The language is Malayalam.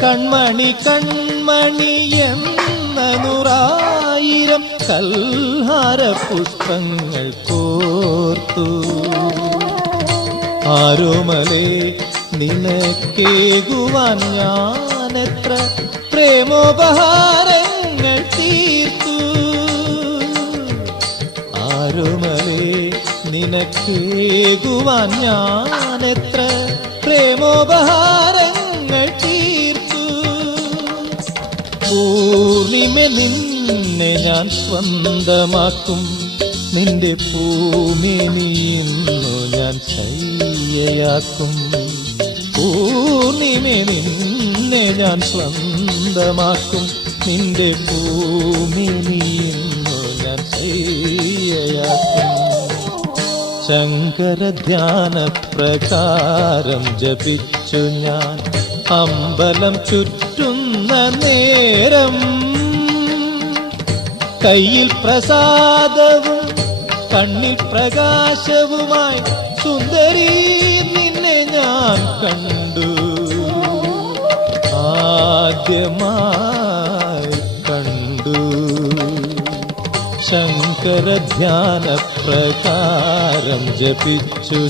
കൺമണി കൺമണി എന്ന 100,000 കൽഹാര പുഷ്പങ്ങൾ കോർത്തു. ആരോമലേ നിനക്കേകുവാൻ ഞാനെത്ര പ്രേമോപഹാരങ്ങൾ തീർത്തു. ആരോമലേ നിനക്കേകുവാൻ ഞാനെത്ര പ്രേമോപഹാരങ്ങൾ തീർത്തു. പൂർണിമ നിന്നെ ഞാൻ സ്വന്തമാക്കും, നിന്റെ പൂമേനിന്നു ഞാൻ ശയ്യയാക്കും. പൂർണിമ നിന്നെ ഞാൻ സ്വന്തമാക്കും, നിന്റെ പൂമേനിന്നു ഞാൻ ശയ്യയാക്കും. ശങ്കരധ്യാന പ്രകാരം ജപിച്ചു ഞാൻ അമ്പലം ചുറ്റുന്ന നേരം, കയ്യിൽ പ്രസാദവും കണ്ണിൽ പ്രകാശവുമായി സുന്ദരി നിന്നെ ഞാൻ കണ്ടു. ആദ്യമായി കണ്ടു. ശങ്കരധ്യാന പ്രകാരം ജപിച്ചു